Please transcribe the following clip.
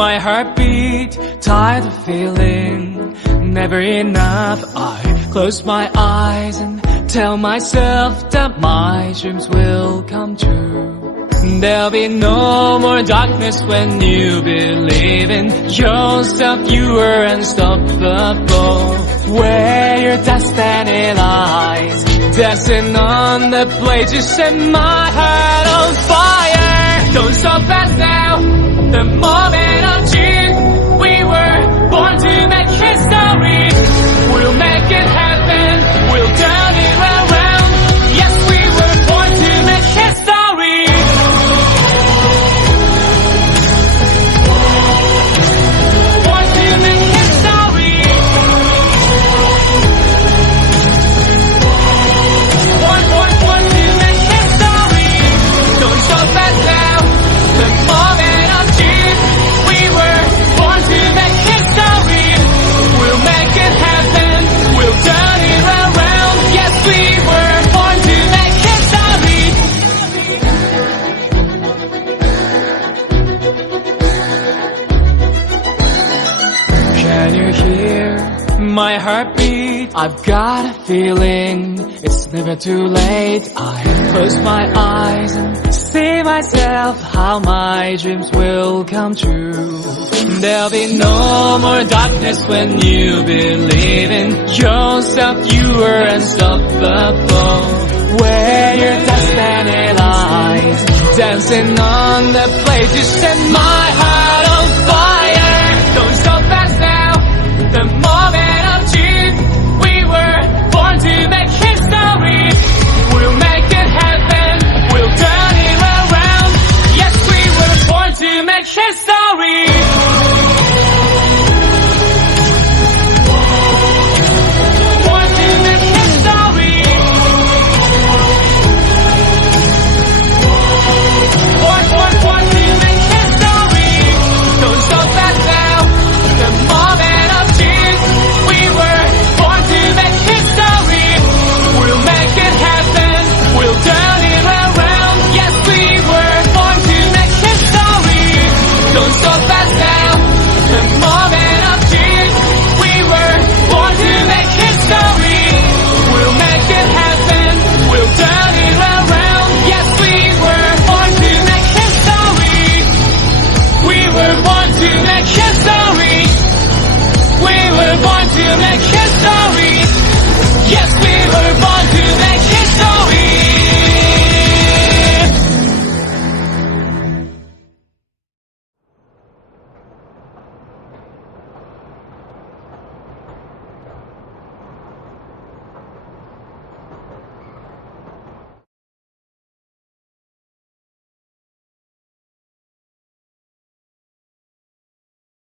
My heartbeat, tired of feeling never enough. I close my eyes and tell myself that my dreams will come true. There'll be no more darkness when you believe in yourself. You are unstoppable. Where your destiny lies, dancing on the blade, you set my heart on fire. Don't stop us now, the moment of June. We were born to make history. We'll make it happen, we'll turn it around. Yes, we were born to make history. Born to make history. Born to make history. Don't stop us now, the moment of June. We were born to make history. We'll make it happen, we'll turn it around. Yes, we were born to make history. Can you hear my heartbeat? I've got a feeling it's never too late. I close my eyes and see myself how my dreams will come true. There'll be no more darkness when you believe in yourself. You are unstoppable. Where your destiny lies, dancing on the blade, you set my